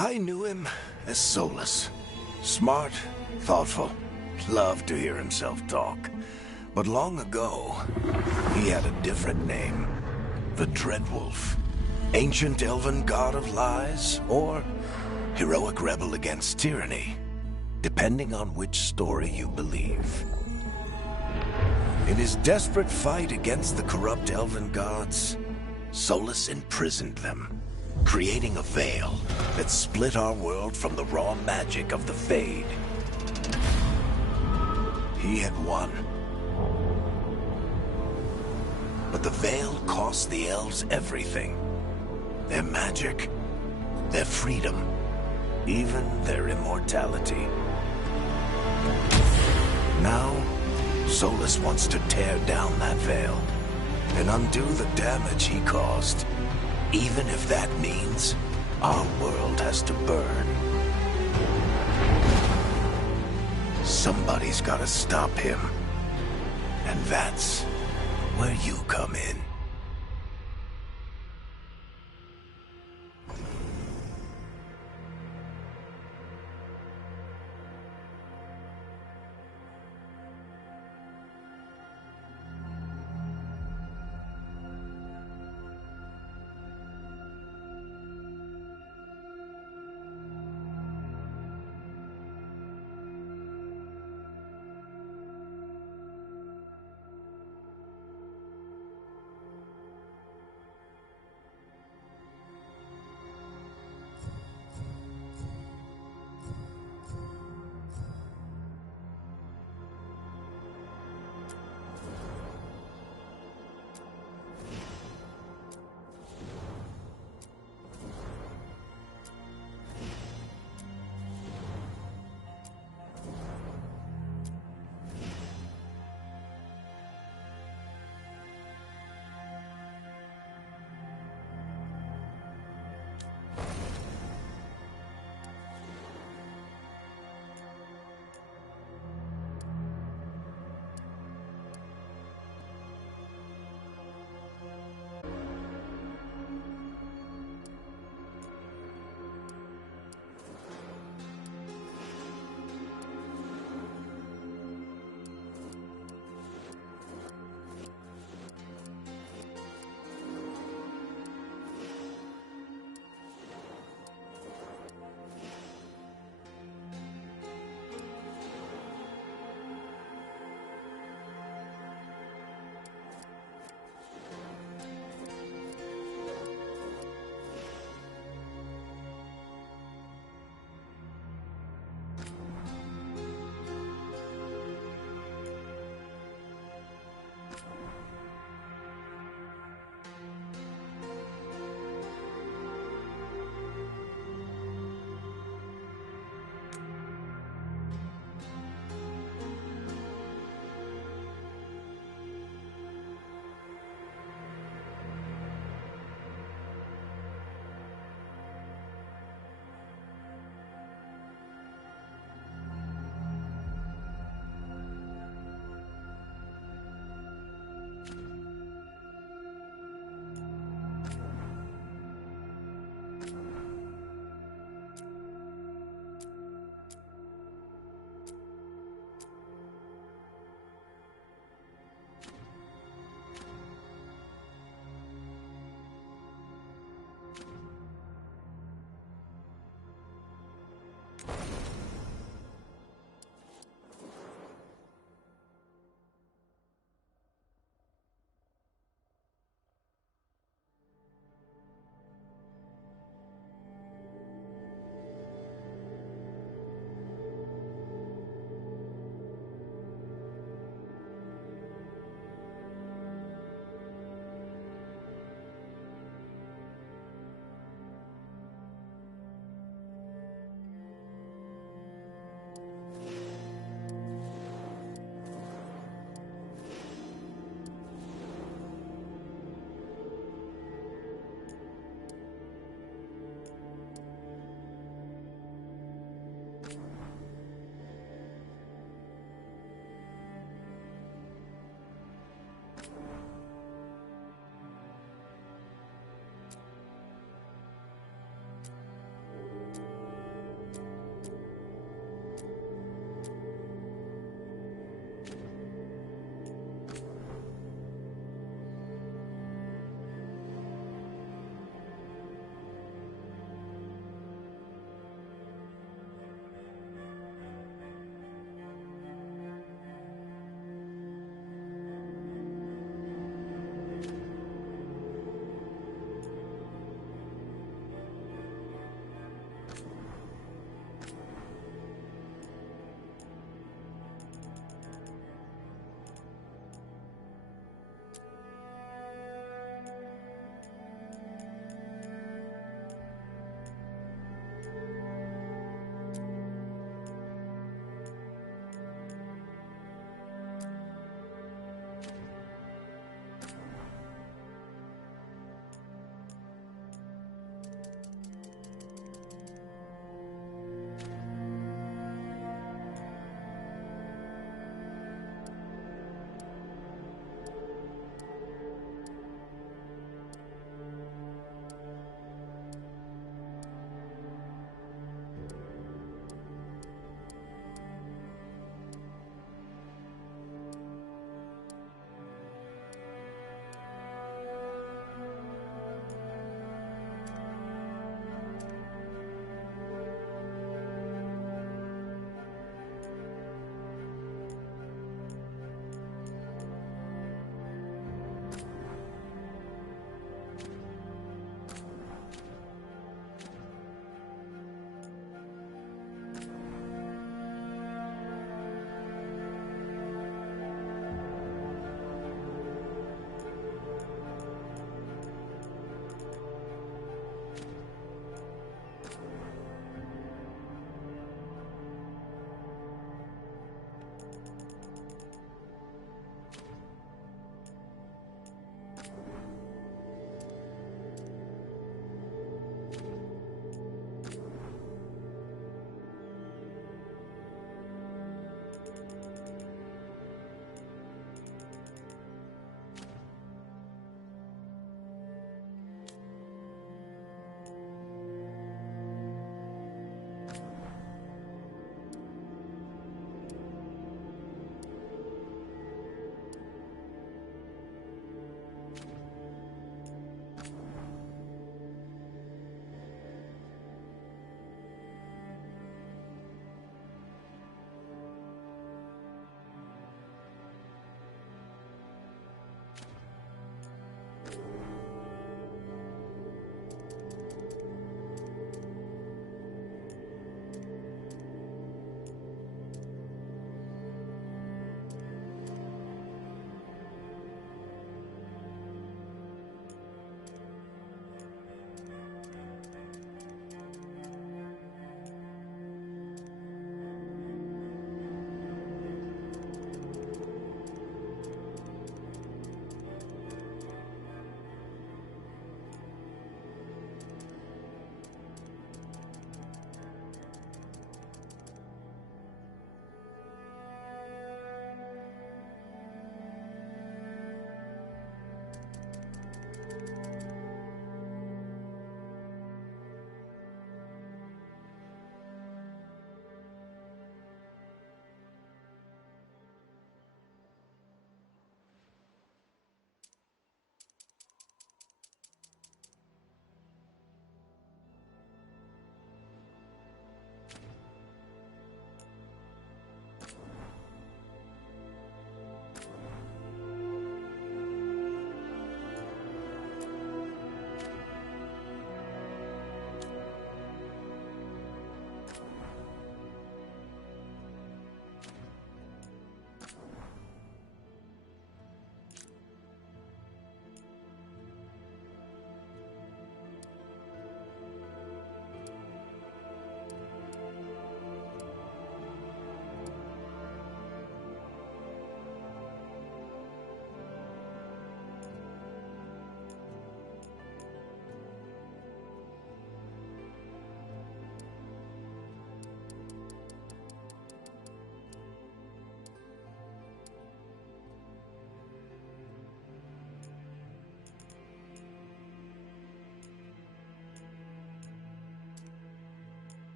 I knew him as Solus. Smart, thoughtful, loved to hear himself talk. But long ago, he had a different name. The Dreadwolf. Ancient elven god of lies, or heroic rebel against tyranny, depending on which story you believe. In his desperate fight against the corrupt elven gods, Solus imprisoned them, creating a veil that split our world from the raw magic of the Fade. He had won. But the veil cost the elves everything. Their magic, their freedom, even their immortality. Now, Solus wants to tear down that veil and undo the damage he caused, even if that means our world has to burn. Somebody's gotta stop him, and that's where you come in.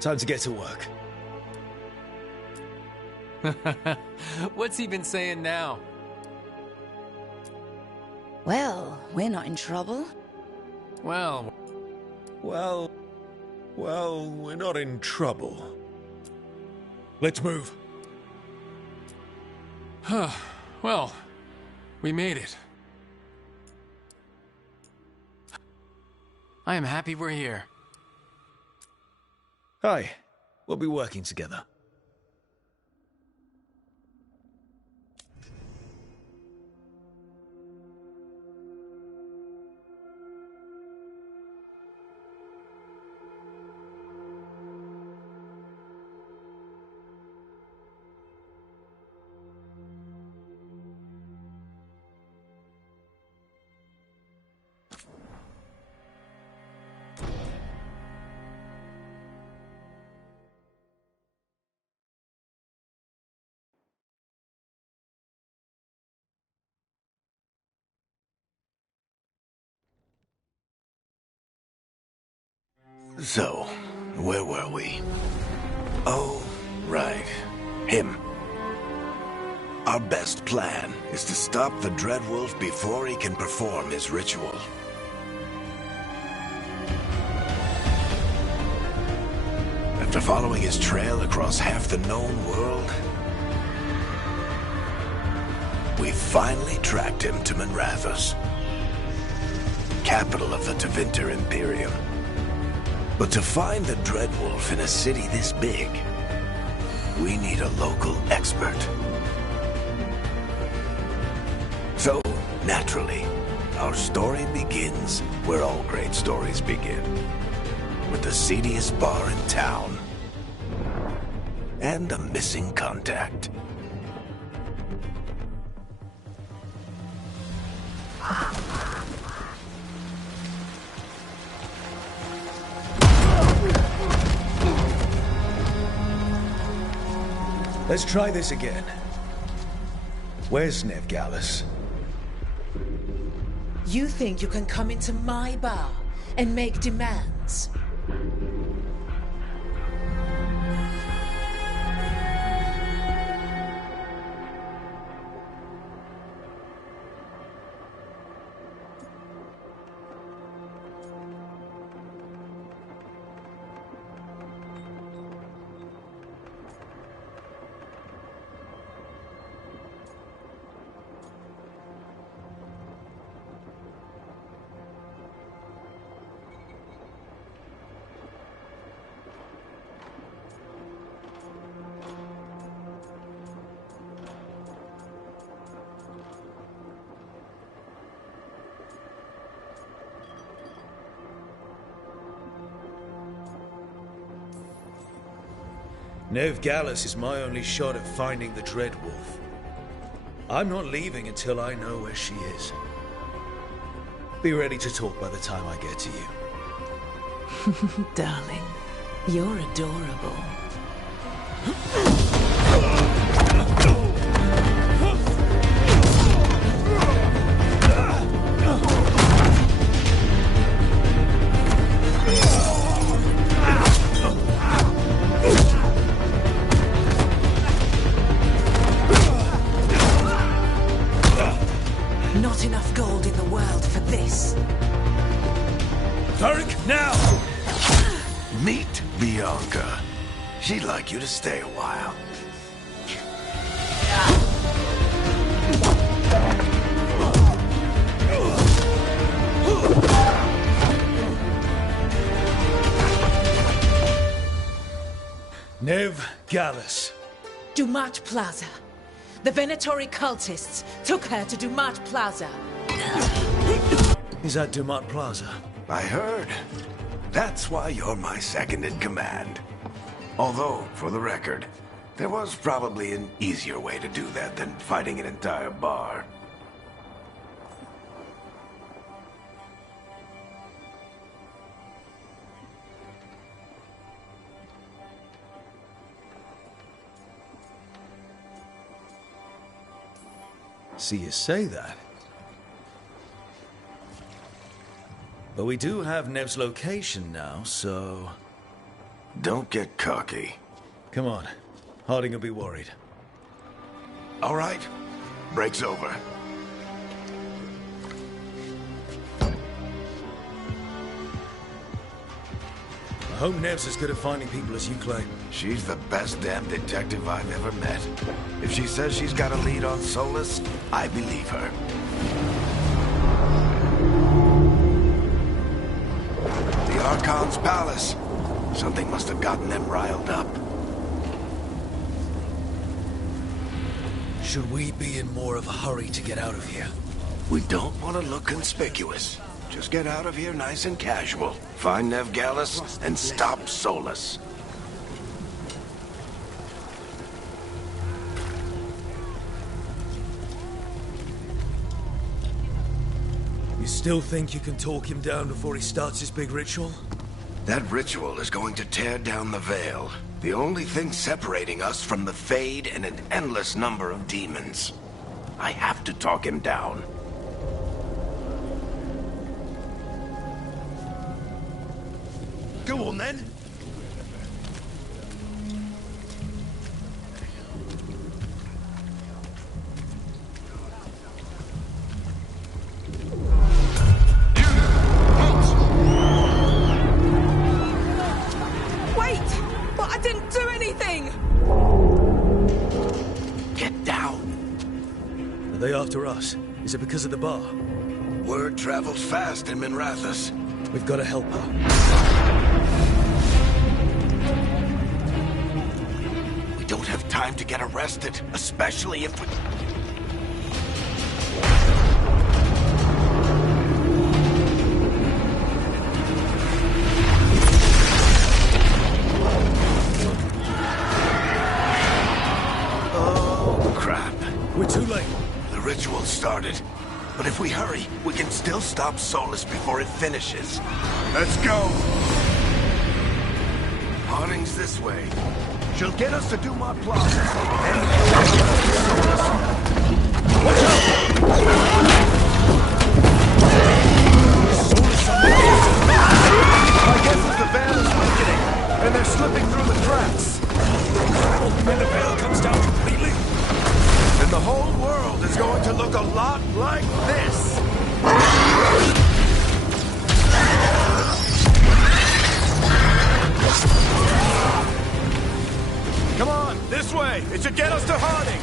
Time to get to work. What's he been saying now? Well, we're not in trouble. Well, Well, we're not in trouble. Let's move. well, we made it. I am happy we're here. Hi, we'll be working together. So, where were we? Oh, right. Him. Our best plan is to stop the Dreadwolf before he can perform his ritual. After following his trail across half the known world, we finally tracked him to Manrathus, capital of the Tevinter Imperium. But to find the Dreadwolf in a city this big, we need a local expert. So, naturally, our story begins where all great stories begin. With the seediest bar in town. And a missing contact. Let's try this again. Where's Veilguard? You think you can come into my bar and make demands? Veilguard is my only shot at finding the Dreadwolf. I'm not leaving until I know where she is. Be ready to talk by the time I get to you. Darling, you're adorable. Not enough gold in the world for this. Tarek, now! Meet Bianca. She'd like you to stay a while. Veilguard. Dumat Plaza. The Venatori cultists took her to Dumat Plaza. Is that Dumat Plaza? I heard. That's why you're my second in command. Although, for the record, there was probably an easier way to do that than fighting an entire bar. See you say that. But we do have Nev's location now, so... Don't get cocky. Come on. Harding will be worried. All right. Break's over. I hope Nev's as good at finding people as you claim. She's the best damn detective I've ever met. If she says she's got a lead on Solus, I believe her. The Archon's palace. Something must have gotten them riled up. Should we be in more of a hurry to get out of here? We don't want to look conspicuous. Just get out of here nice and casual. Find Nev Gallus and stop Solus. You still think you can talk him down before he starts his big ritual? That ritual is going to tear down the Veil. The only thing separating us from the Fade and an endless number of demons. I have to talk him down. Go on then. Wait! But I didn't do anything! Get down. Are they after us? Is it because of the bar? Word travels fast in Minrathous. We've got to help her. We don't have time to get arrested, especially if we... Oh, crap. We're too late. The ritual started. But if we hurry, we can still stop Solus before it finishes. Let's go! Harding's this way. She'll get us to Dumont Plaza. Watch out! My guess is the Veil is weakening, and they're slipping through the cracks. When the veil comes down completely? And the whole world is going to look a lot like this. Come on, this way. It should get us to Harding.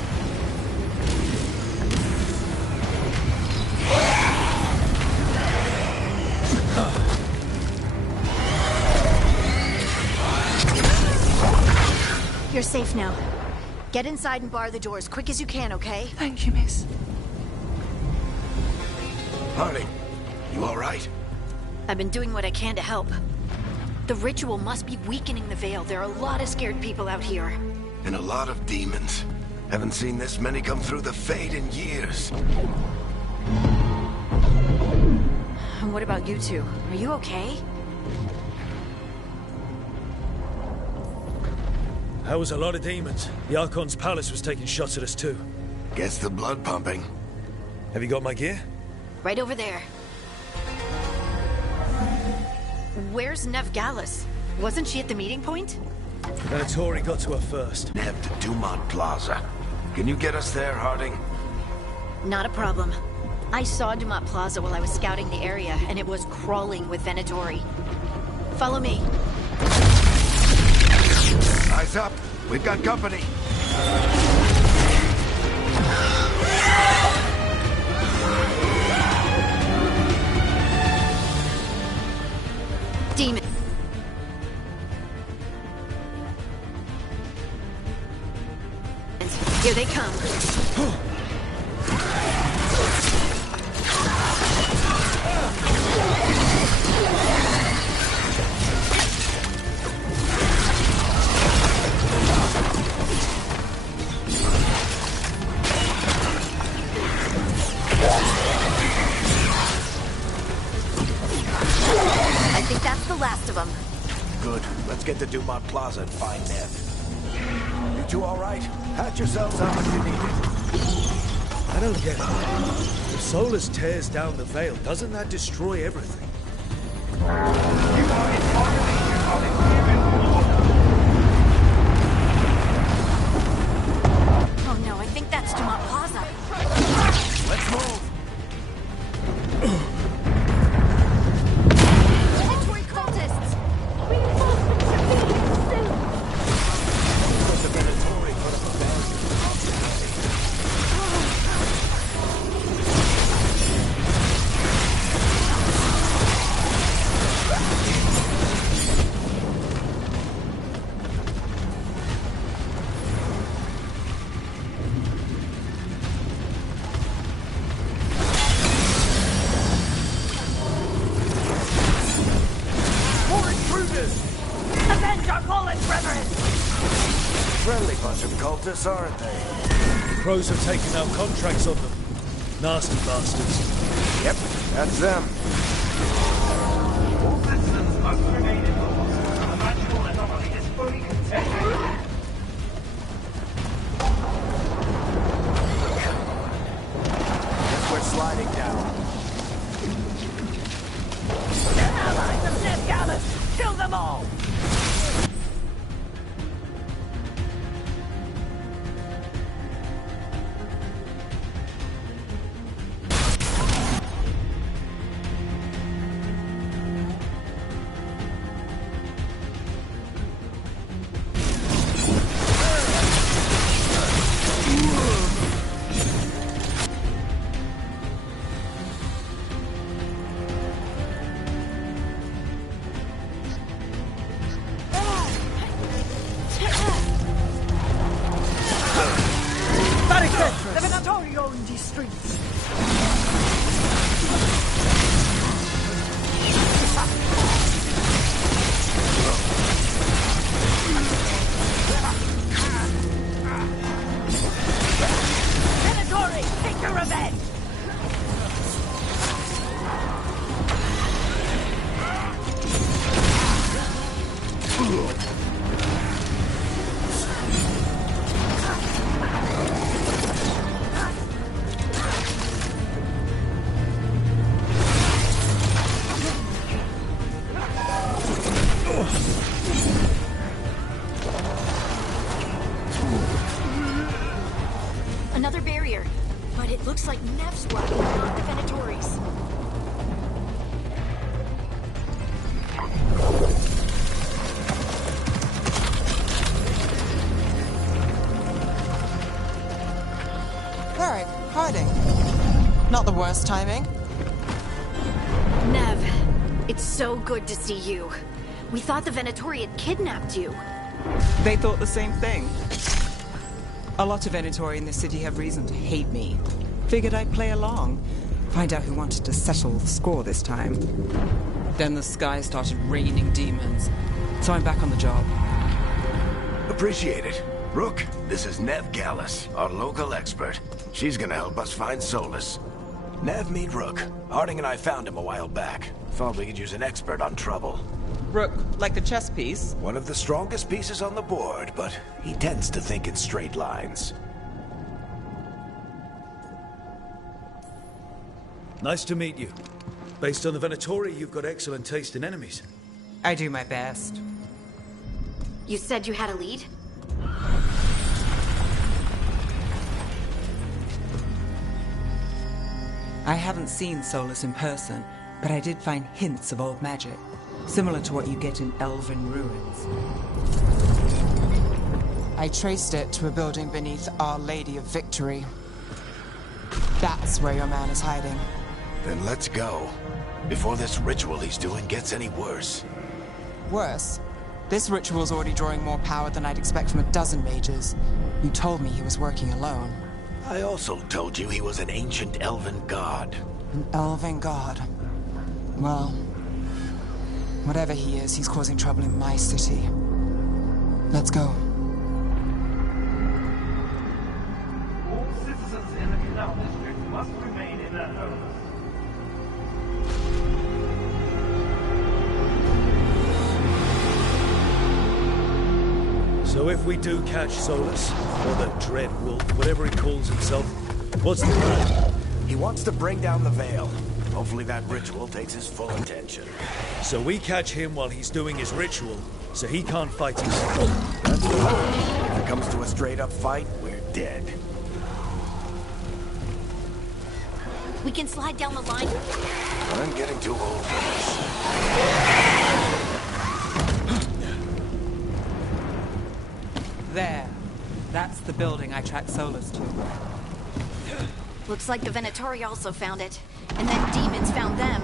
You're safe now. Get inside and bar the door as quick as you can, okay? Thank you, miss. Harding, you all right? I've been doing what I can to help. The ritual must be weakening the Veil. There are a lot of scared people out here. And a lot of demons. Haven't seen this many come through the Fade in years. And what about you two? Are you okay? That was a lot of demons. The Archon's palace was taking shots at us too. Gets the blood pumping. Have you got my gear? Right over there. Where's Nev Gallus? Wasn't she at the meeting point? Venatori got to her first. Nev to Dumont Plaza. Can you get us there, Harding? Not a problem. I saw Dumont Plaza while I was scouting the area, and it was crawling with Venatori. Follow me. Eyes up. We've got company. Demon. Here they come. I think that's the last of them. Good. Let's get to Dumont Plaza and find Nev. You two all right? Patch yourselves up if you need it. I don't get it. If Solus tears down the Veil, doesn't that destroy everything? You are informing me. Venatory cultists! But the Venatori put up a band. Avenge our fallen brethren! Friendly bunch of cultists, aren't they? Crows have taken out contracts on them. Nasty bastards. Yep, that's them. All citizens must remain indoors. The magical anomaly is fully contained. Guess we're sliding down. They're allies of Ned Gallus! Kill them all! The Venatori own these streets. Venatori, take your revenge! Another barrier. But it looks like Nev's working, not the Venatoris. Varric, hiding. Not the worst timing. Nev, it's so good to see you. We thought the Venatori had kidnapped you. They thought the same thing. A lot of Venatori in this city have reason to hate me. Figured I'd play along. Find out who wanted to settle the score this time. Then the sky started raining demons. So I'm back on the job. Appreciate it. Rook, this is Nev Gallus, our local expert. She's gonna help us find Solus. Nev, meet Rook. Harding and I found him a while back. Thought we could use an expert on trouble. Rook, like the chess piece? One of the strongest pieces on the board, but he tends to think in straight lines. Nice to meet you. Based on the Venatori, you've got excellent taste in enemies. I do my best. You said you had a lead? I haven't seen Solus in person, but I did find hints of old magic, similar to what you get in elven ruins. I traced it to a building beneath Our Lady of Victory. That's where your man is hiding. Then let's go. Before this ritual he's doing gets any worse. Worse, this ritual's already drawing more power than I'd expect from a dozen mages. You told me he was working alone. I also told you he was an ancient elven god. An elven god. Well, whatever he is, he's causing trouble in my city. Let's go. All citizens in the Canal District must remain in their homes. So if we do catch Solus, or the Dread Wolf, whatever he calls himself, what's the plan? He wants to bring down the Veil. Hopefully that ritual takes his full attention. So we catch him while he's doing his ritual, so he can't fight himself. That's the plan. If it comes to a straight-up fight, we're dead. We can slide down the line. I'm getting too old for this. There. That's the building I tracked Solus to. Looks like the Venatori also found it. And then demons found them.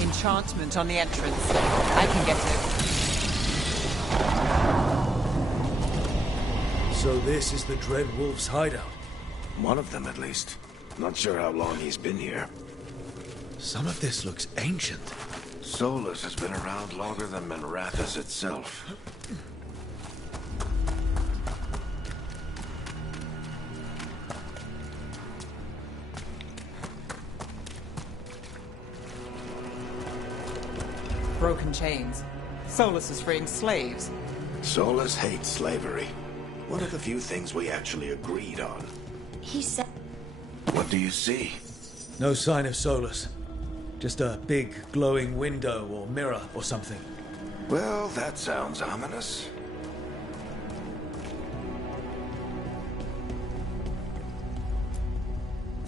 Enchantment on the entrance. I can get it. So this is the Dread Wolf's hideout. One of them, at least. Not sure how long he's been here. Some of this looks ancient. Solus has been around longer than Minrathous itself. Broken chains. Solus is freeing slaves. Solus hates slavery. One of the few things we actually agreed on. He said... What do you see? No sign of Solus. Just a big glowing window or mirror or something. Well, that sounds ominous.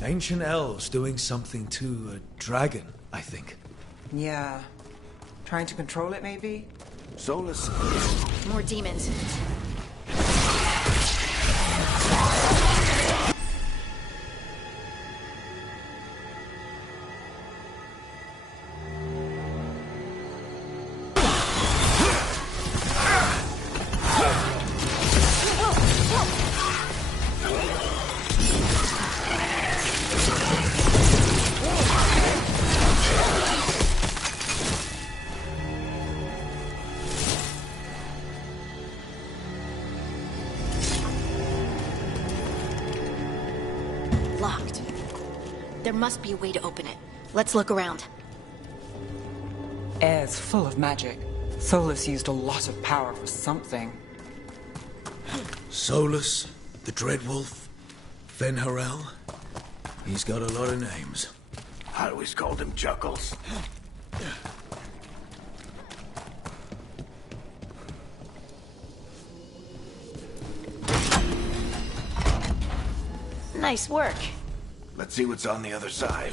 Ancient elves doing something to a dragon, I think. Yeah. Trying to control it, maybe? Solus... More demons. Locked. There must be a way to open it. Let's look around. Air's full of magic. Solus used a lot of power for something. Solus, the Dread Wolf, Fen'Harel. He's got a lot of names. I always called him Chuckles. Nice work. Let's see what's on the other side.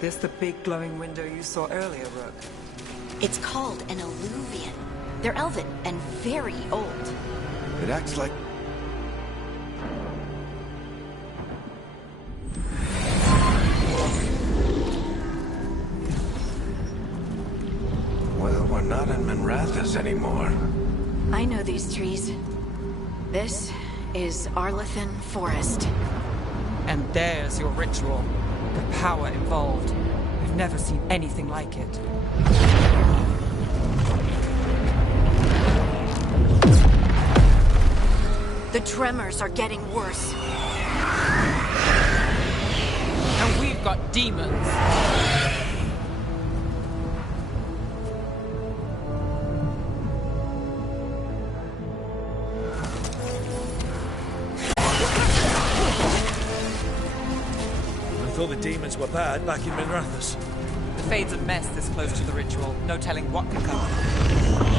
This the big glowing window you saw earlier, Rook? It's called an alluvian. They're elven and very old. It acts like... Well, we're not in Minrathous anymore. I know these trees. This is Arlethan Forest. And there's your ritual. The power involved. I've never seen anything like it. The tremors are getting worse. And we've got demons. I thought the demons were bad back in Minrathous. fade's a mess this close to the ritual. No telling what could come.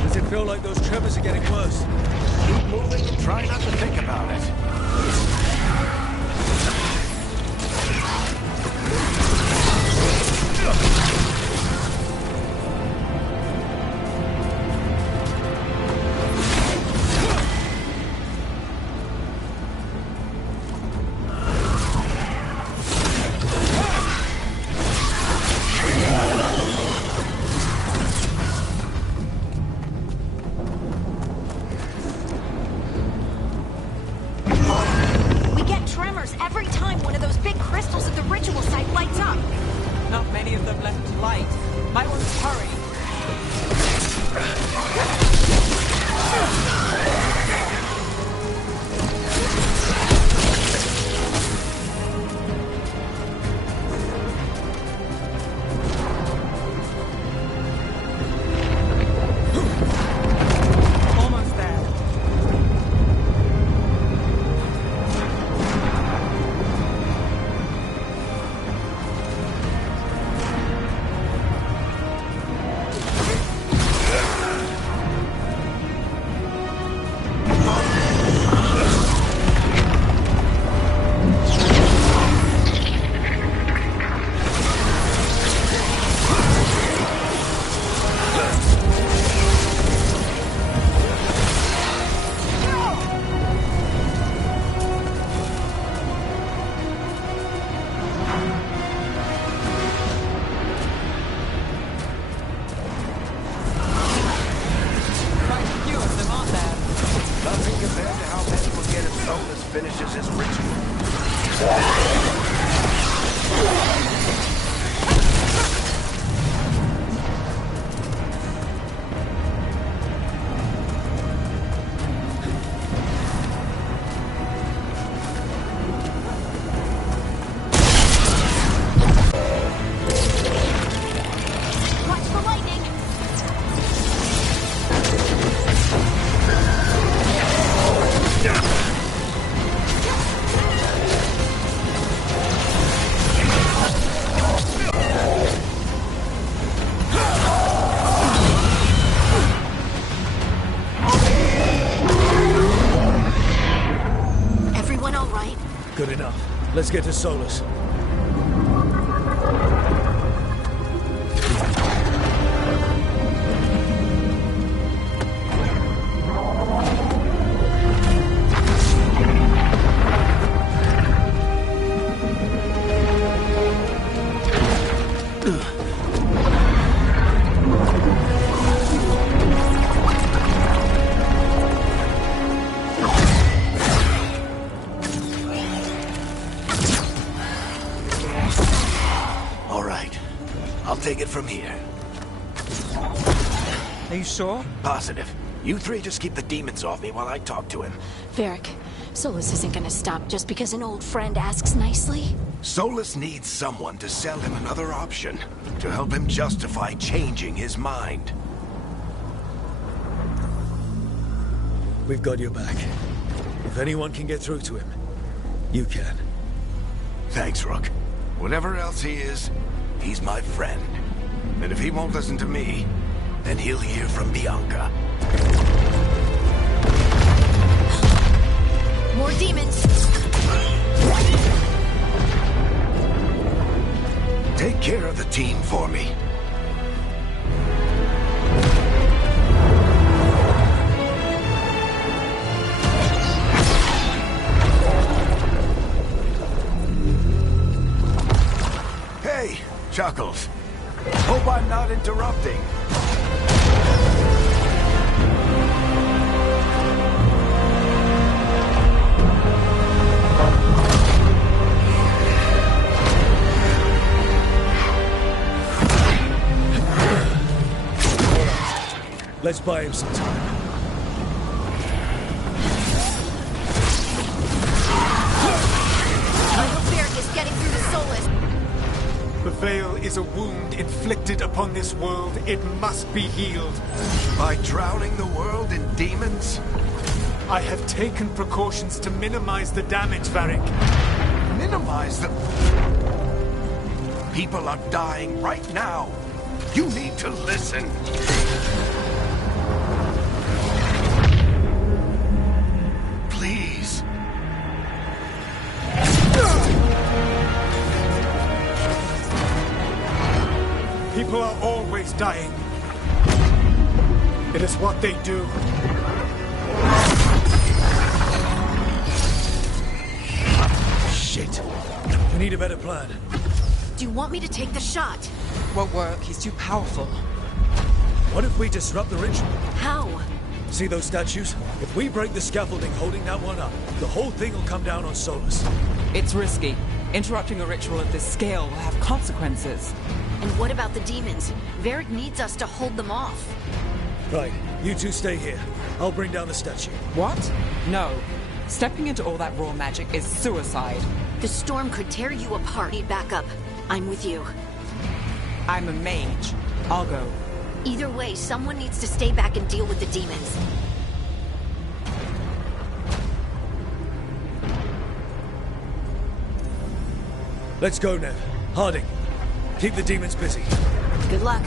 Does it feel like those tremors are getting worse? Keep moving and try not to think about it. We get tremors every time one of those big crystals at the ritual site lights up. Not many of them left light. Might want to hurry. Almost there. Quite a few of them, aren't there? Nothing compared to how many will get if Solus finishes his ritual. Watch the lightning! Everyone all right? Good enough. Let's get to Solus. All right. I'll take it from here. Are you sure? Positive. You three just keep the demons off me while I talk to him. Varric, Solus isn't gonna stop just because an old friend asks nicely. Solus needs someone to sell him another option, to help him justify changing his mind. We've got your back. If anyone can get through to him, you can. Thanks, Rook. Whatever else he is, he's my friend. And if he won't listen to me, then he'll hear from Bianca. More demons! Take care of the team for me. Hey, Chuckles. Hope I'm not interrupting. Let's buy him some time. I hope Varric is getting through to Solus. The Veil is a wound inflicted upon this world. It must be healed. By drowning the world in demons? I have taken precautions to minimize the damage, Varric. Minimize the... People are dying right now. You need to listen. Please. People are always dying. It is what they do. Shit. We need a better plan. Do you want me to take the shot? Won't work. He's too powerful. What if we disrupt the ritual? How? See those statues? If we break the scaffolding holding that one up, the whole thing will come down on Solus. It's risky. Interrupting a ritual of this scale will have consequences. And what about the demons? Varric needs us to hold them off. Right, you two stay here. I'll bring down the statue. What? No. Stepping into all that raw magic is suicide. The storm could tear you apart. Need backup. I'm with you. I'm a mage. I'll go. Either way, someone needs to stay back and deal with the demons. Let's go, Nev. Harding, keep the demons busy. Good luck.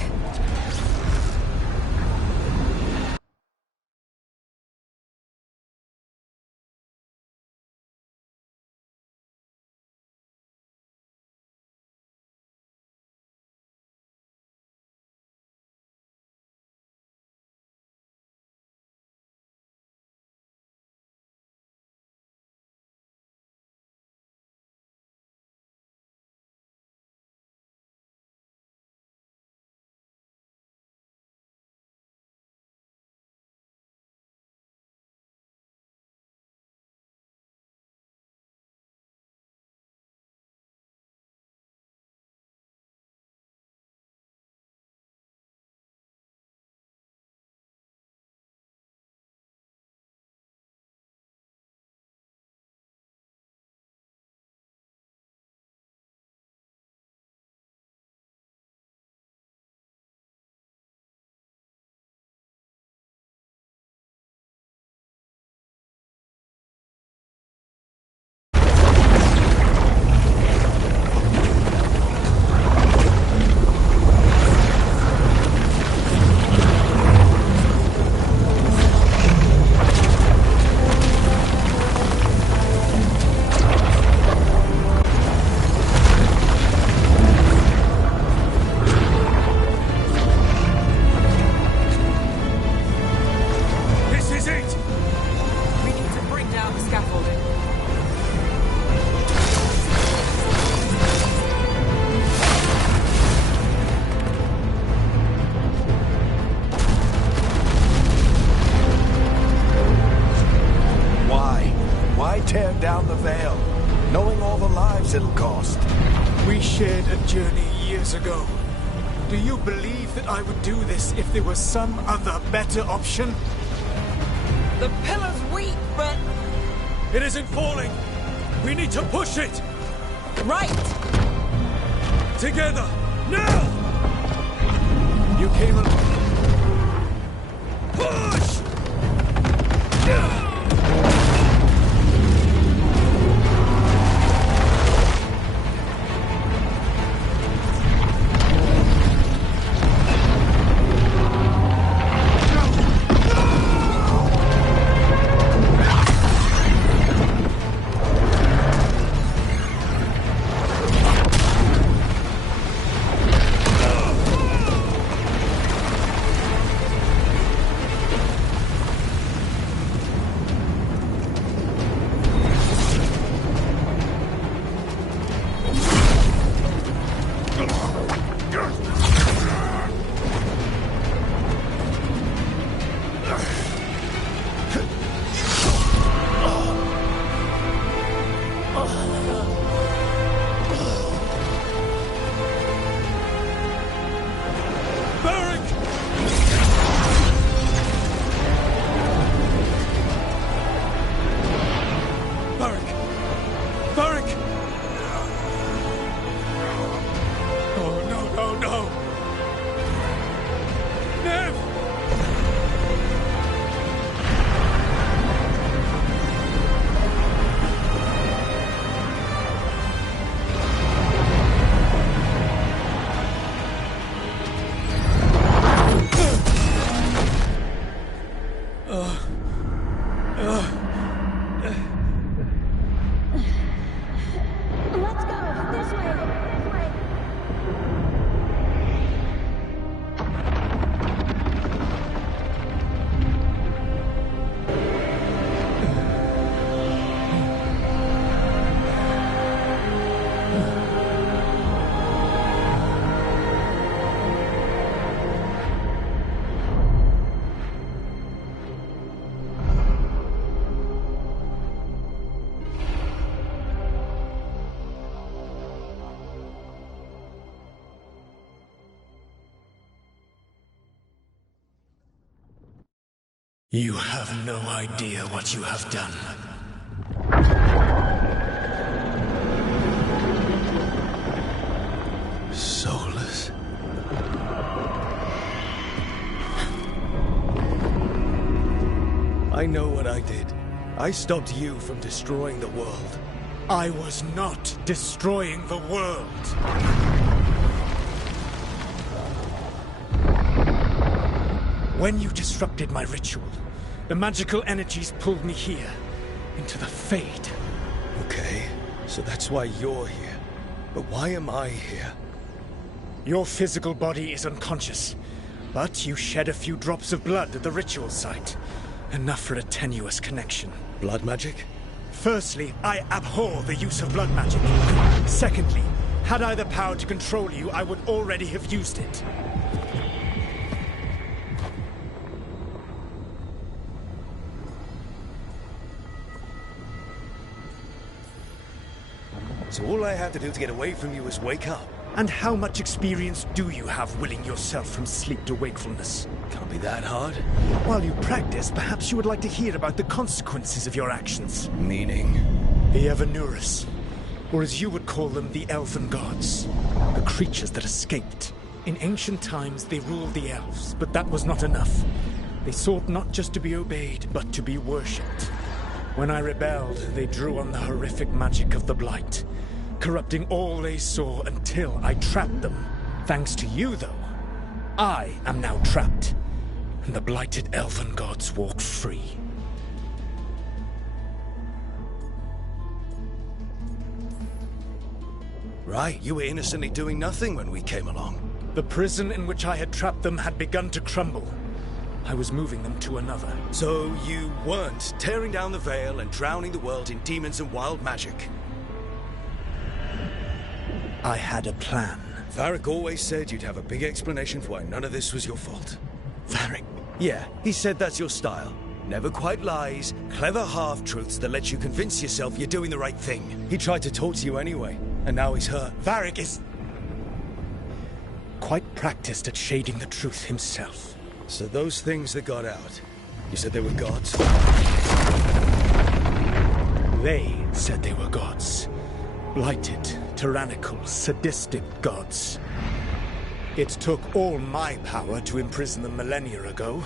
Tear down the Veil, knowing all the lives it'll cost. We shared a journey years ago. Do you believe that I would do this if there was some other better option? The pillar's weak, but... It isn't falling! We need to push it! Right! Together! Now! You came along. Push! You have no idea what you have done. Soulless? I know what I did. I stopped you from destroying the world. I was not destroying the world. When you disrupted my ritual, the magical energies pulled me here, into the Fade. Okay, so that's why you're here. But why am I here? Your physical body is unconscious, but you shed a few drops of blood at the ritual site. Enough for a tenuous connection. Blood magic? Firstly, I abhor the use of blood magic. Secondly, had I the power to control you, I would already have used it. So all I had to do to get away from you was wake up? And how much experience do you have willing yourself from sleep to wakefulness? Can't be that hard. While you practice, perhaps you would like to hear about the consequences of your actions. Meaning? The Evanurus, or as you would call them, the Elven Gods. The creatures that escaped. In ancient times, they ruled the elves, but that was not enough. They sought not just to be obeyed, but to be worshipped. When I rebelled, they drew on the horrific magic of the Blight, corrupting all they saw until I trapped them. Thanks to you, though, I am now trapped, and the blighted Elven Gods walk free. Right, you were innocently doing nothing when we came along. The prison in which I had trapped them had begun to crumble. I was moving them to another. So you weren't tearing down the veil and drowning the world in demons and wild magic? I had a plan. Varric always said you'd have a big explanation for why none of this was your fault. Varric? Yeah, he said that's your style. Never quite lies, clever half-truths that let you convince yourself you're doing the right thing. He tried to talk to you anyway, and now he's hurt. Varric is quite practiced at shading the truth himself. So those things that got out, you said they were gods? They said they were gods. Blighted, tyrannical, sadistic gods. It took all my power to imprison them millennia ago,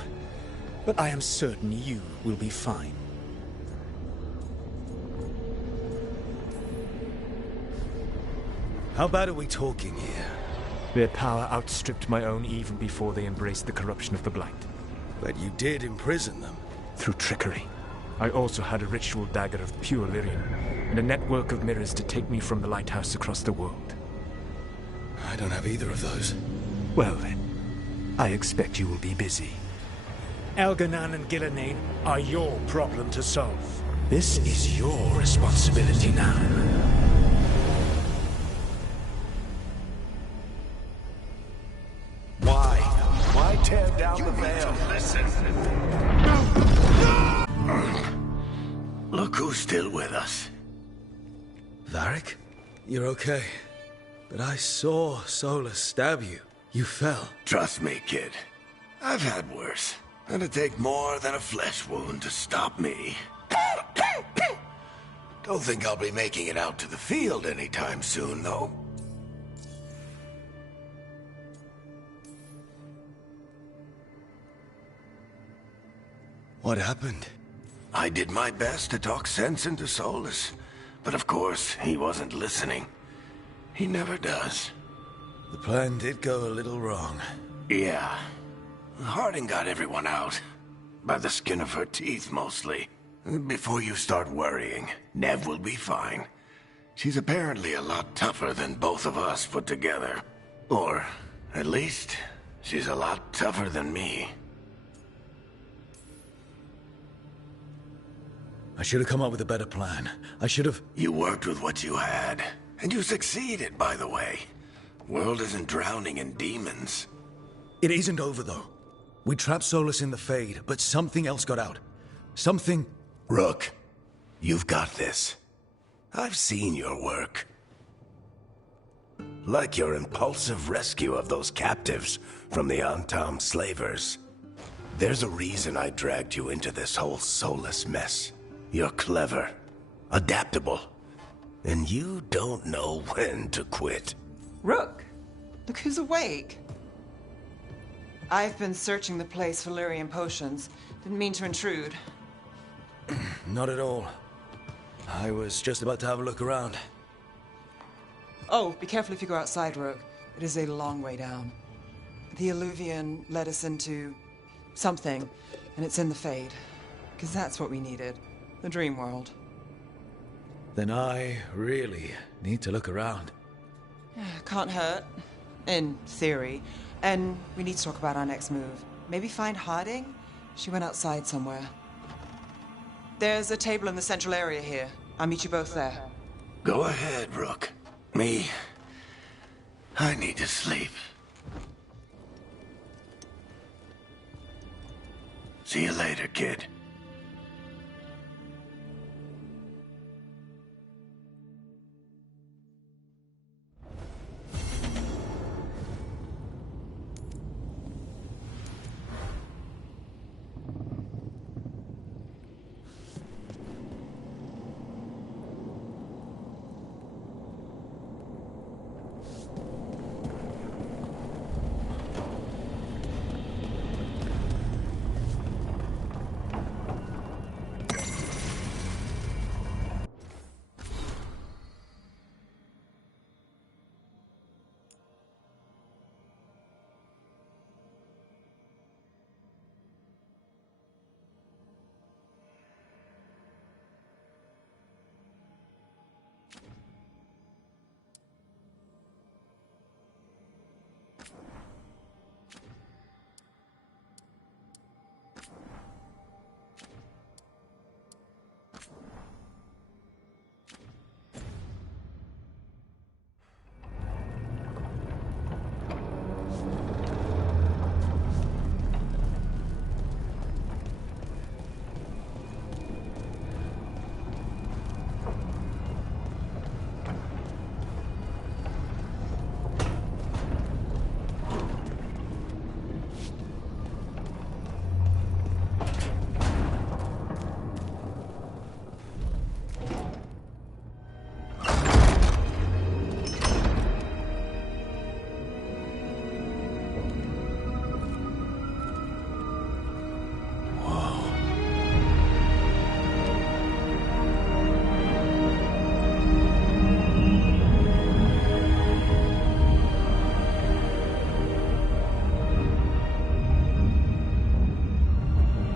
but I am certain you will be fine. How bad are we talking here? Their power outstripped my own even before they embraced the corruption of the Blight. But you did imprison them. Through trickery. I also had a ritual dagger of pure lyrium, and a network of mirrors to take me from the lighthouse across the world. I don't have either of those. Well then, I expect you will be busy. Elganan and Gillenane are your problem to solve. This is your responsibility now. Why tear down the veil? Listen. Look who's still with us. Varric? You're okay. But I saw Solus stab you. You fell. Trust me, kid. I've had worse. It'd take more than a flesh wound to stop me. Don't think I'll be making it out to the field anytime soon, though. What happened? I did my best to talk sense into Solus, but of course, he wasn't listening. He never does. The plan did go a little wrong. Yeah. Harding got everyone out. By the skin of her teeth, mostly. Before you start worrying, Nev will be fine. She's apparently a lot tougher than both of us put together. Or, at least, she's a lot tougher than me. I should have come up with a better plan. I should have... You worked with what you had. And you succeeded, by the way. World isn't drowning in demons. It isn't over, though. We trapped Solus in the Fade, but something else got out. Something... Rook, you've got this. I've seen your work. Like your impulsive rescue of those captives from the Antam slavers. There's a reason I dragged you into this whole soulless mess. You're clever, adaptable, and you don't know when to quit. Rook, look who's awake. I've been searching the place for Lyrian potions. Didn't mean to intrude. Not at all. I was just about to have a look around. Oh, be careful if you go outside, Rook. It is a long way down. The Illuvian led us into something, and it's in the Fade. Because that's what we needed. The dream world. Then I really need to look around. Can't hurt. In theory. And we need to talk about our next move. Maybe find Harding? She went outside somewhere. There's a table in the central area here. I'll meet you both there. Go ahead, Rook. Me, I need to sleep. See you later, kid.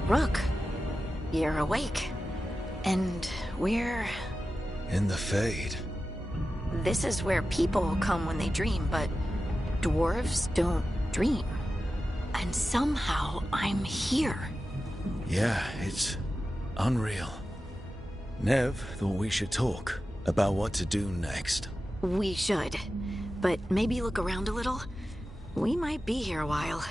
Rook, you're awake. And we're... In the Fade. This is where people come when they dream, but dwarves don't dream. And somehow I'm here. Yeah, it's unreal. Nev thought we should talk about what to do next. We should. But maybe look around a little. We might be here a while.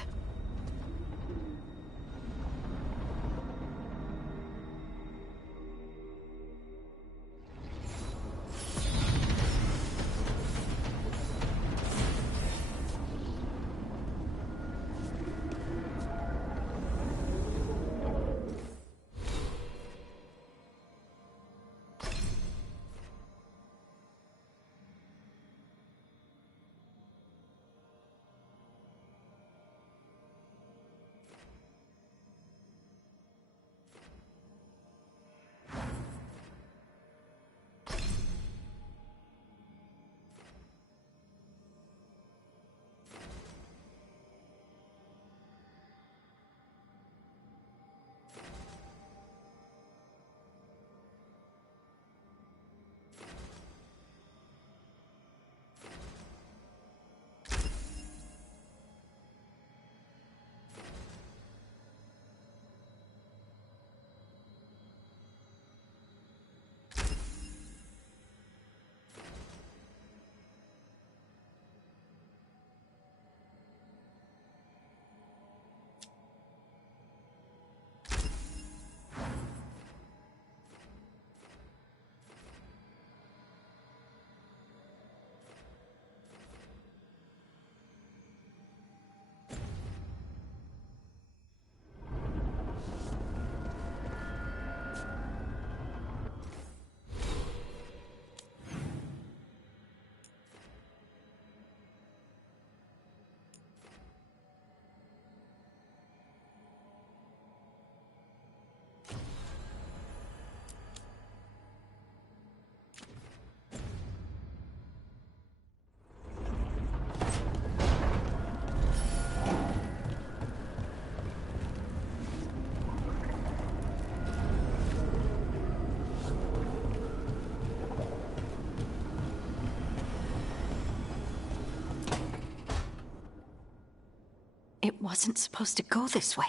It wasn't supposed to go this way.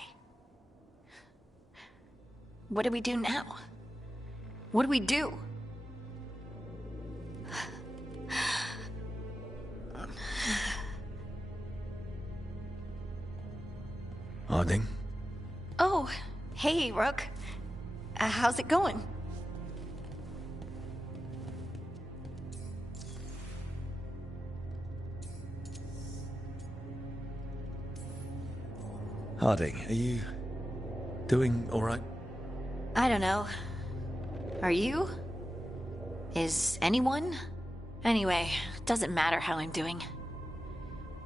What do we do now? What do we do? Harding? Oh, hey, Rook. How's it going? Harding, are you doing all right? I don't know. Are you? Is anyone? Anyway, doesn't matter how I'm doing.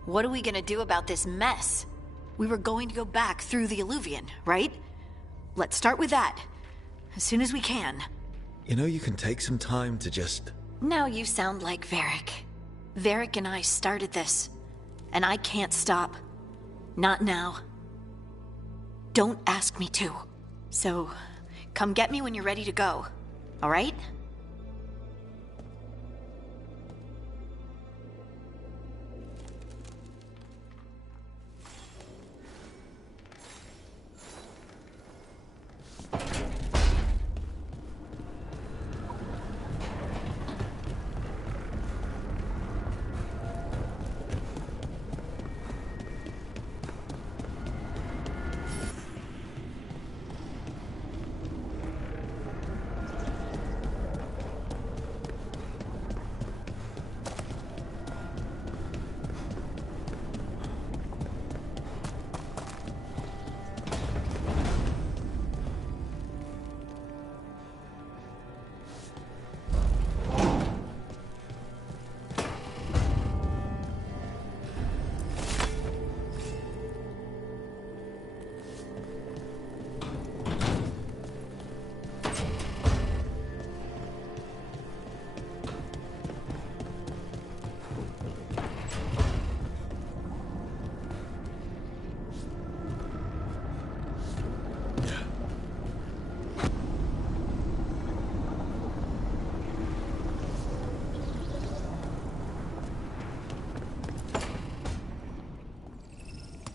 What are we gonna do about this mess? We were going to go back through the Illuvian, right? Let's start with that. As soon as we can. You know, you can take some time to just... Now you sound like Varric. Varric and I started this. And I can't stop. Not now. Don't ask me to. So, come get me when you're ready to go. Alright?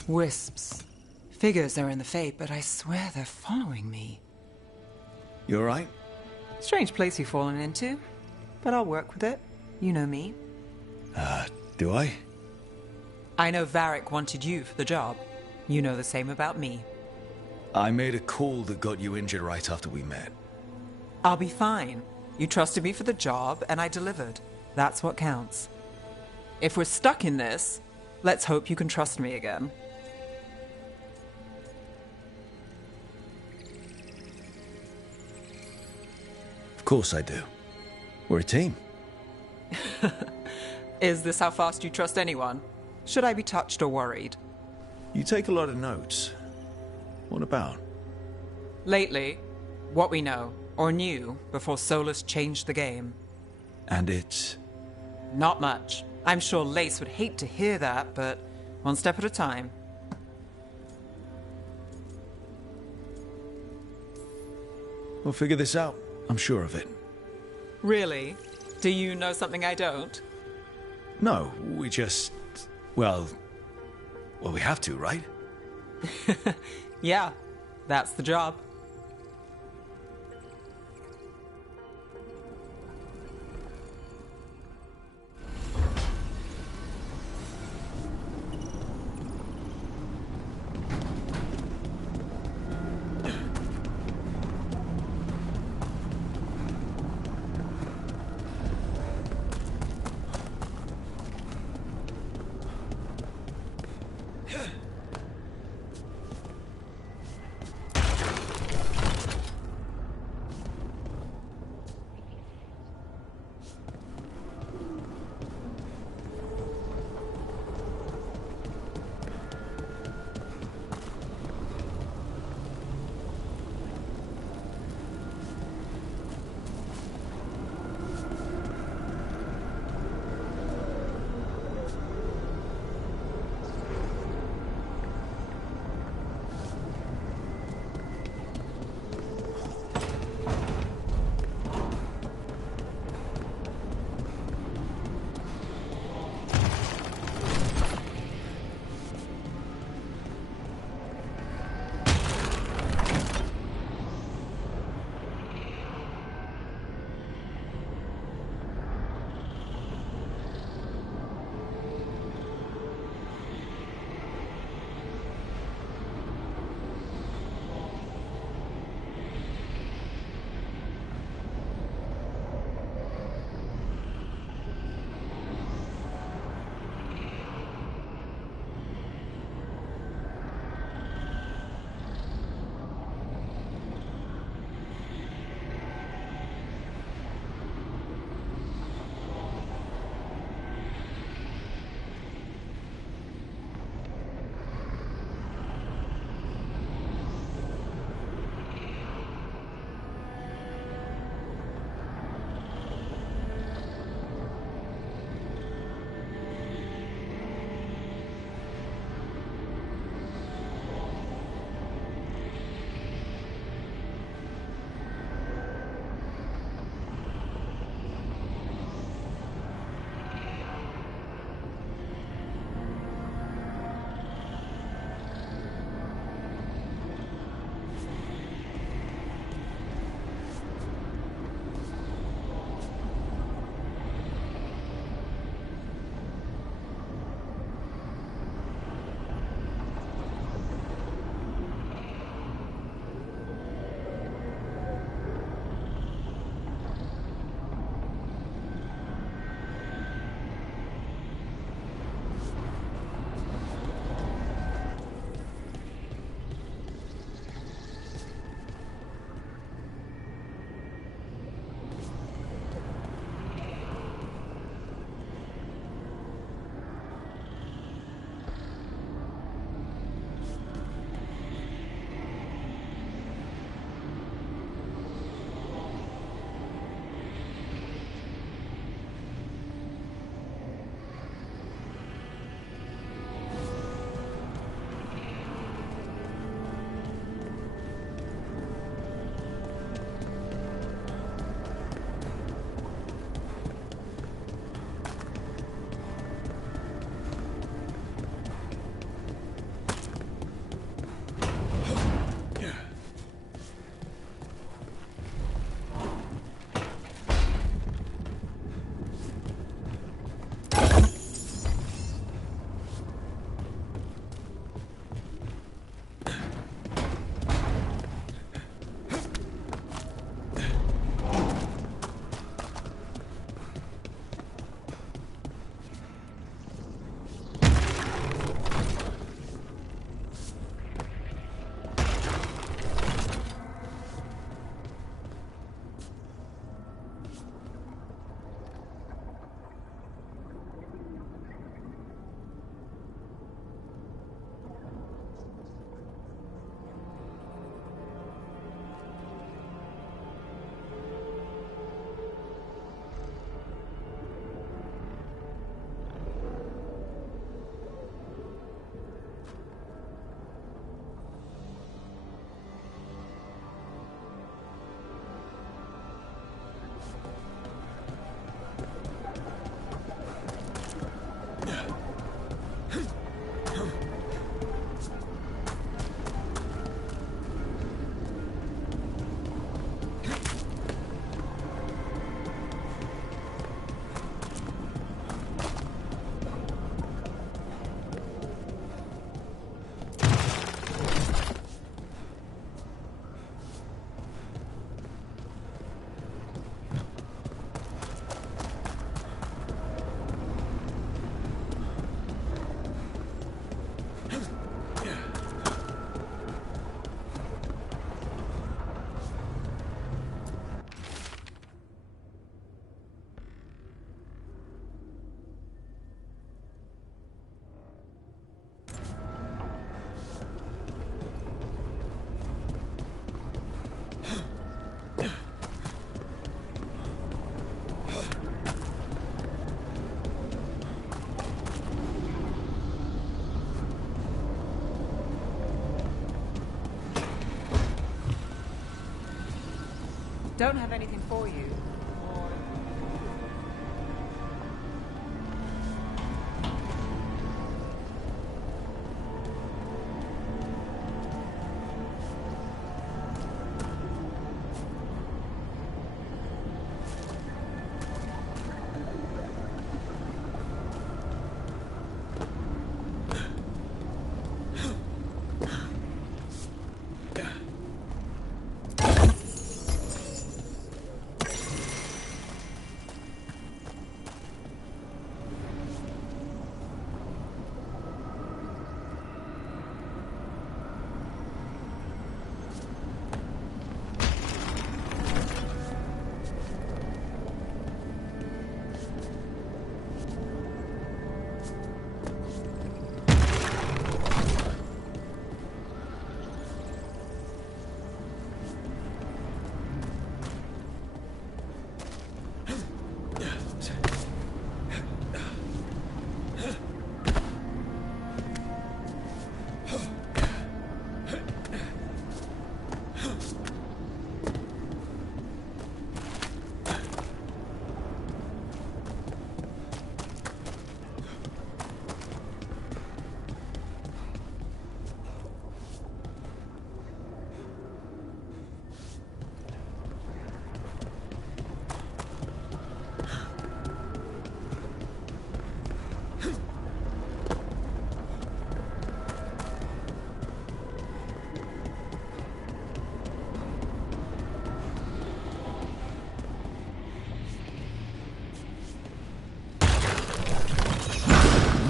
Wisps. Figures are in the Fate, but I swear they're following me. You all right? Strange place you've fallen into, but I'll work with it. You know me. Do I? I know Varric wanted you for the job. You know the same about me. I made a call that got you injured right after we met. I'll be fine. You trusted me for the job, and I delivered. That's what counts. If we're stuck in this, let's hope you can trust me again. Of course I do. We're a team. Is this how fast you trust anyone? Should I be touched or worried? You take a lot of notes. What about? Lately, what we know, or knew, before Solus changed the game. And it's... Not much. I'm sure Lace would hate to hear that, but one step at a time. We'll figure this out. I'm sure of it. Really? Do you know something I don't? No, we just... Well, we have to, right? Yeah, that's the job. Don't have anything for you.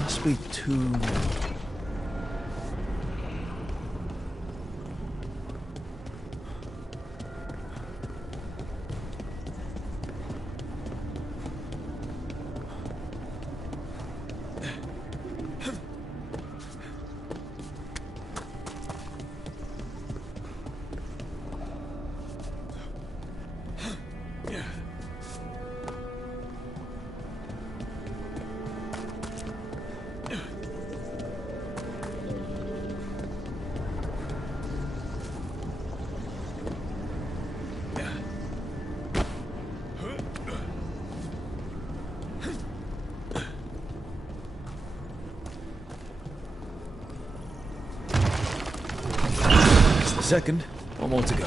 Must be too... Second, one more to go.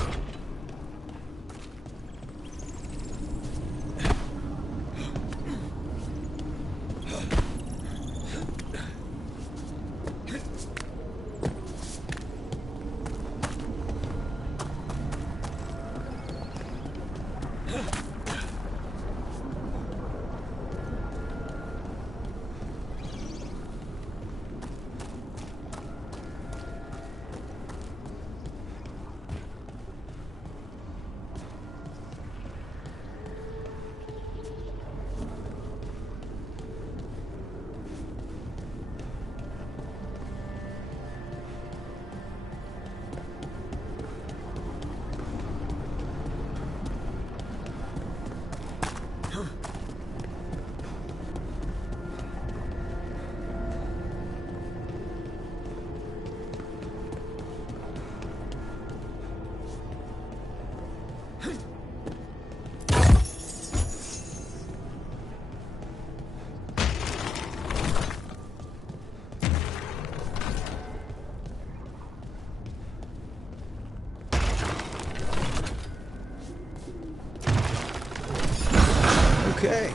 Okay.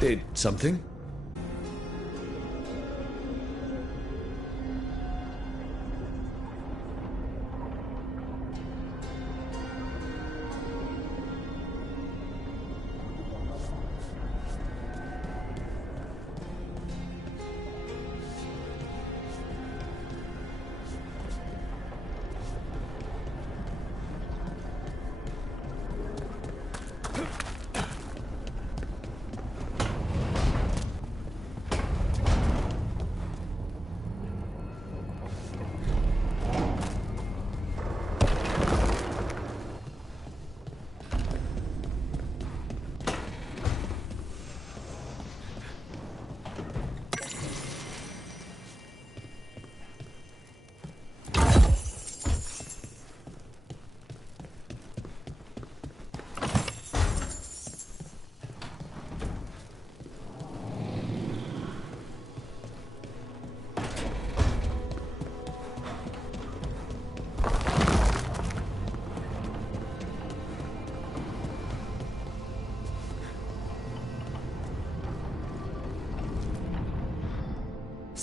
Did something?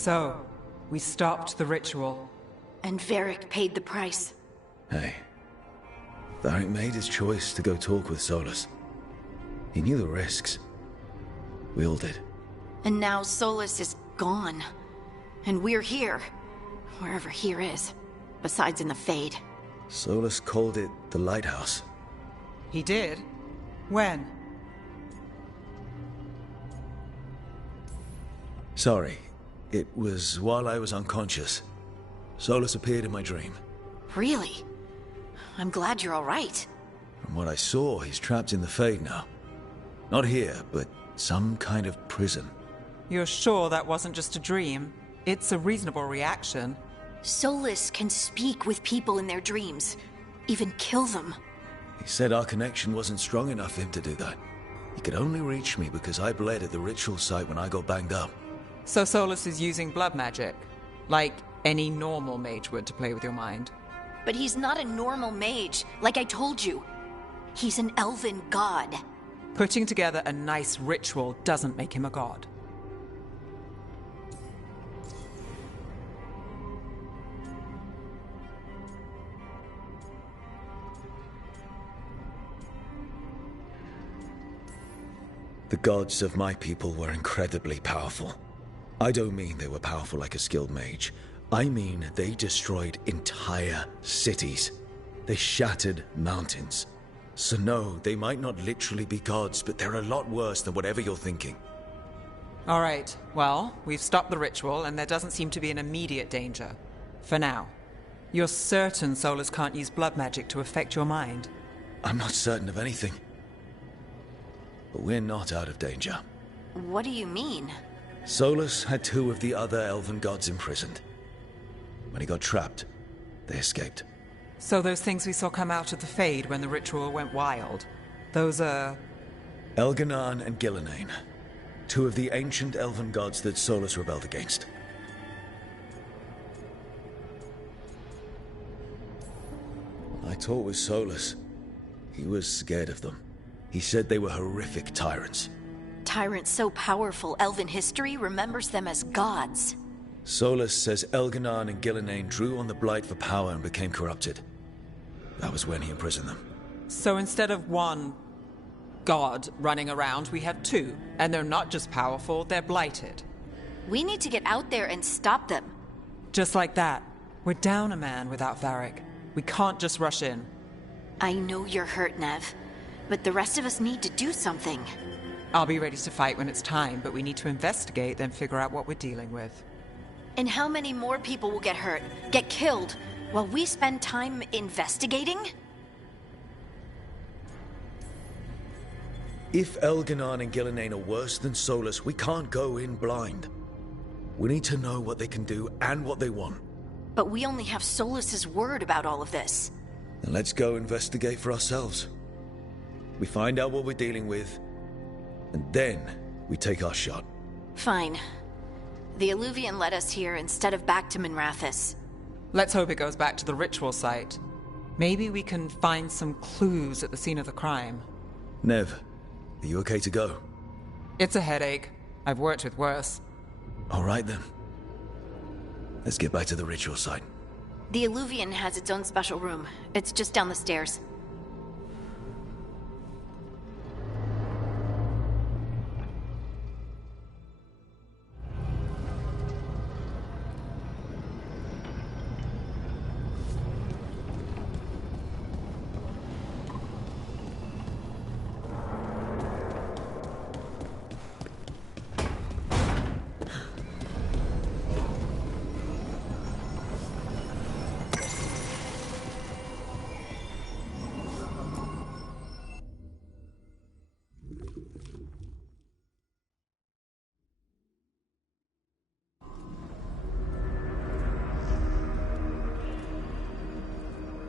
So, we stopped the ritual. And Varric paid the price. Hey. Varric made his choice to go talk with Solus. He knew the risks. We all did. And now Solus is gone. And we're here. Wherever here is. Besides in the Fade. Solus called it the Lighthouse. He did? When? Sorry. It was while I was unconscious. Solus appeared in my dream. Really? I'm glad you're all right. From what I saw, he's trapped in the Fade now. Not here, but some kind of prison. You're sure that wasn't just a dream? It's a reasonable reaction. Solus can speak with people in their dreams. Even kill them. He said our connection wasn't strong enough for him to do that. He could only reach me because I bled at the ritual site when I got banged up. So Solus is using blood magic? Like any normal mage would to play with your mind? But he's not a normal mage, like I told you. He's an elven god. Putting together a nice ritual doesn't make him a god. The gods of my people were incredibly powerful. I don't mean they were powerful like a skilled mage. I mean they destroyed entire cities. They shattered mountains. So no, they might not literally be gods, but they're a lot worse than whatever you're thinking. All right, well, we've stopped the ritual and there doesn't seem to be an immediate danger. For now. You're certain Solus can't use blood magic to affect your mind? I'm not certain of anything. But we're not out of danger. What do you mean? Solus had 2 of the other elven gods imprisoned. When he got trapped, they escaped. So those things we saw come out of the Fade when the ritual went wild, those are... Elganan and Gillenane. 2 of the ancient elven gods that Solus rebelled against. I talked with Solus. He was scared of them. He said they were horrific tyrants. Tyrants so powerful, elven history remembers them as gods. Solus says Elganan and Gillenane drew on the Blight for power and became corrupted. That was when he imprisoned them. So instead of one god running around, we have 2. And they're not just powerful, they're blighted. We need to get out there and stop them. Just like that. We're down a man without Varric. We can't just rush in. I know you're hurt, Nev. But the rest of us need to do something. I'll be ready to fight when it's time, but we need to investigate, then figure out what we're dealing with. And how many more people will get hurt, get killed, while we spend time investigating? If Elganan and Gillenane are worse than Solus, we can't go in blind. We need to know what they can do and what they want. But we only have Solus's word about all of this. Then let's go investigate for ourselves. We find out what we're dealing with, and then we take our shot. Fine. The Illuvian led us here instead of back to Minrathous. Let's hope it goes back to the ritual site. Maybe we can find some clues at the scene of the crime. Nev, are you okay to go? It's a headache. I've worked with worse. All right then. Let's get back to the ritual site. The Illuvian has its own special room. It's just down the stairs.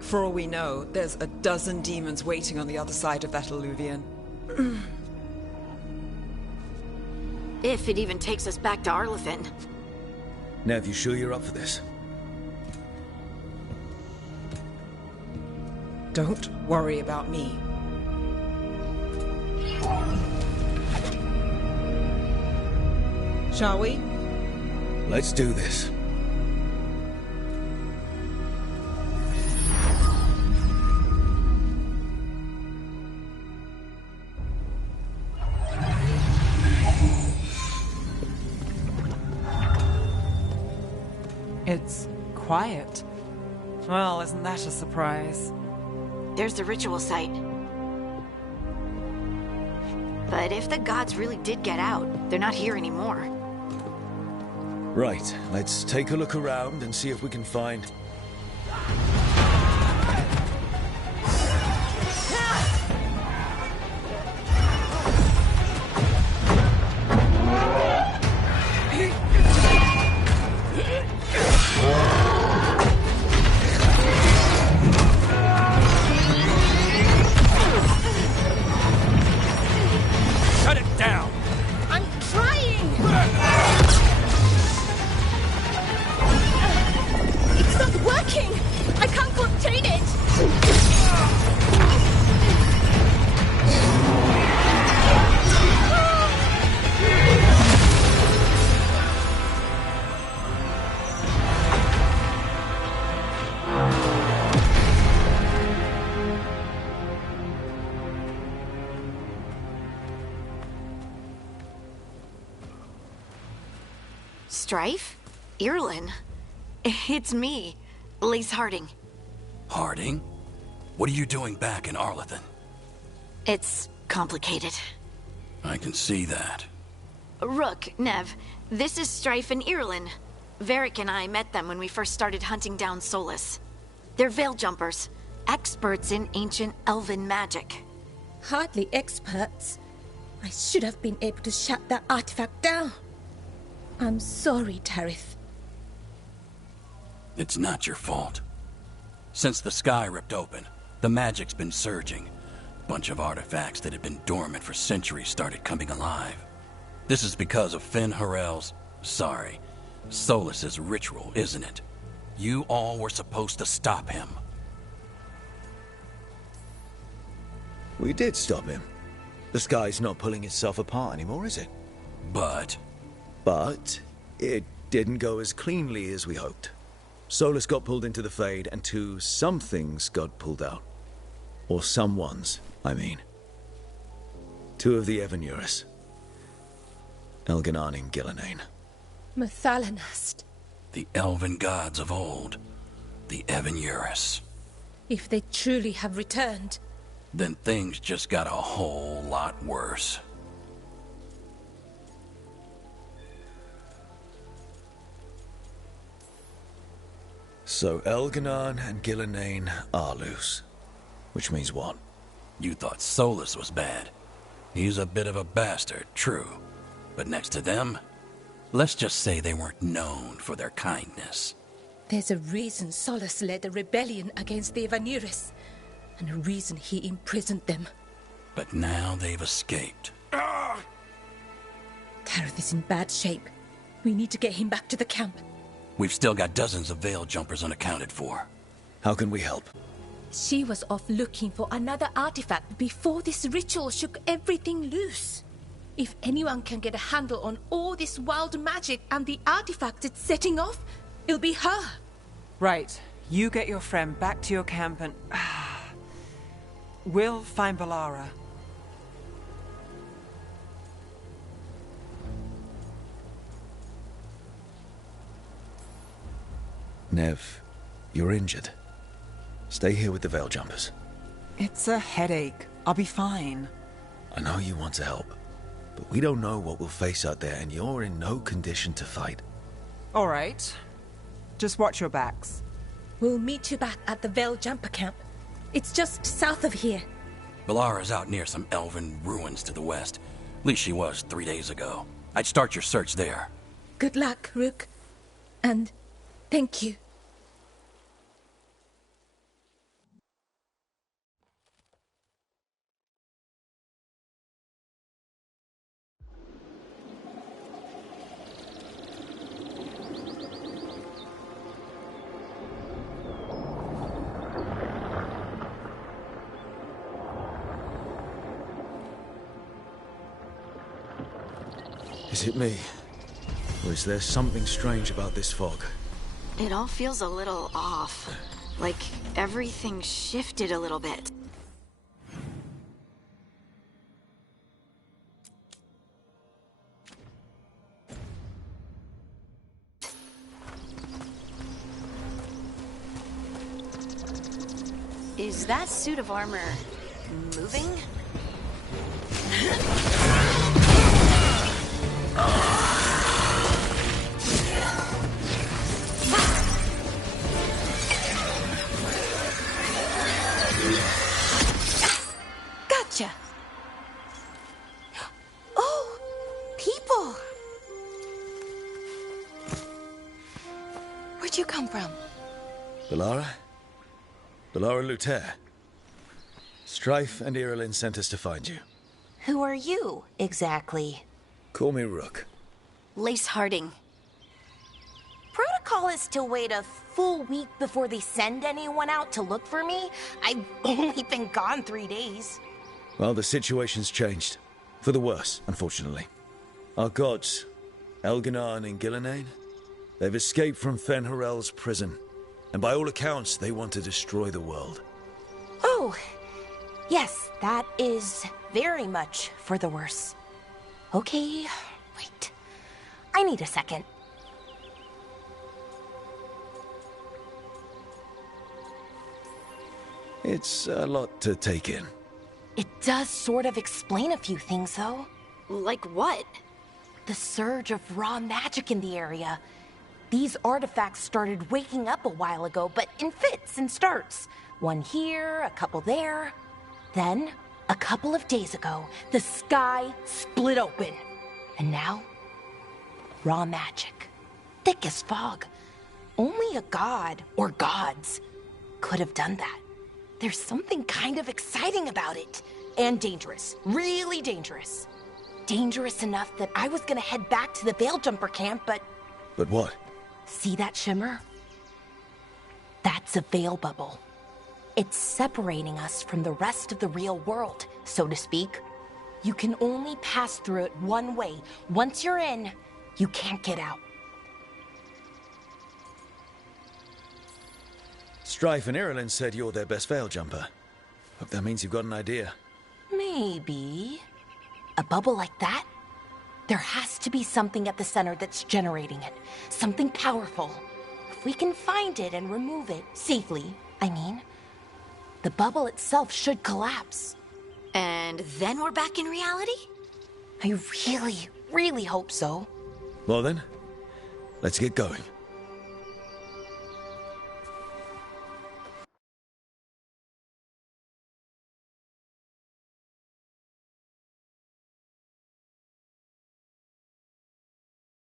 For all we know, there's a dozen demons waiting on the other side of that Illuvian. If it even takes us back to Arlefin. Nev, you sure you're up for this? Don't worry about me. Shall we? Let's do this. It's quiet. Well, isn't that a surprise? There's the ritual site. But if the gods really did get out, they're not here anymore. Right, let's take a look around and see if we can find... Shut it down! I'm trying! It's not working! I can't contain it! Strife? Irlin? It's me, Lace Harding. Harding? What are you doing back in Arlethan? It's complicated. I can see that. Rook, Nev, this is Strife and Irlin. Varric and I met them when we first started hunting down Solus. They're veil jumpers, experts in ancient elven magic. Hardly experts. I should have been able to shut that artifact down. I'm sorry, Tarith. It's not your fault. Since the sky ripped open, the magic's been surging. Bunch of artifacts that had been dormant for centuries started coming alive. This is because of Finn Harel's... Solus's ritual, isn't it? You all were supposed to stop him. We did stop him. The sky's not pulling itself apart anymore, is it? But it didn't go as cleanly as we hoped. Solus got pulled into the Fade, and some things got pulled out. Or someone's, I mean. Two of the Evanurus. Elganan and Gillenane. Mathalanast. the elven gods of old, the Evanurus. If they truly have returned... Then things just got a whole lot worse. So Elganan and Gillenane are loose. Which means what? You thought Solus was bad. He's a bit of a bastard, true. But next to them, let's just say they weren't known for their kindness. There's a reason Solus led a rebellion against the Evanurus, and a reason he imprisoned them. But now they've escaped. Tareth is in bad shape. We need to get him back to the camp. We've still got dozens of veil jumpers unaccounted for. How can we help? She was off looking for another artifact before this ritual shook everything loose. If anyone can get a handle on all this wild magic and the artifact it's setting off, it'll be her. Right. You get your friend back to your camp and... we'll find Balara. Nev, you're injured. Stay here with the veil jumpers. It's a headache. I'll be fine. I know you want to help, but we don't know what we'll face out there, and you're in no condition to fight. All right. Just watch your backs. We'll meet you back at the veil jumper camp. It's just south of here. Balara's out near some elven ruins to the west. At least she was 3 days ago. I'd start your search there. Good luck, Rook. And thank you. Is it me? Or is there something strange about this fog? It all feels a little off. Like everything shifted a little bit. Is that suit of armor moving? Gotcha. Oh, people. Where'd you come from? Bellara? Bellara Luther. Strife and Irilyn sent us to find you. Who are you, exactly? Call me Rook. Lace Harding. Protocol is to wait a full week before they send anyone out to look for me. I've only been gone 3 days. Well, the situation's changed. For the worse, unfortunately. Our gods, Elganar and Gillenane, they've escaped from Fen'Harel's prison. And by all accounts, they want to destroy the world. Oh, yes, that is very much for the worse. Okay, wait. I need a second. It's a lot to take in. It does sort of explain a few things, though. Like what? The surge of raw magic in the area. These artifacts started waking up a while ago, but in fits and starts. One here, a couple there. Then, a couple of days ago, the sky split open. And now, raw magic. Thick as fog. Only a god, or gods, could have done that. There's something kind of exciting about it. And dangerous. Really dangerous. Dangerous enough that I was gonna head back to the Veil-Jumper camp, but... But what? See that shimmer? That's a veil bubble. It's separating us from the rest of the real world, so to speak. You can only pass through it one way. Once you're in, you can't get out. Strife and Irilyn said you're their best veil jumper. Hope that means you've got an idea. Maybe. A bubble like that? There has to be something at the center that's generating it. Something powerful. If we can find it and remove it, safely, I mean, the bubble itself should collapse. And then we're back in reality? I really, really hope so. Well then, let's get going.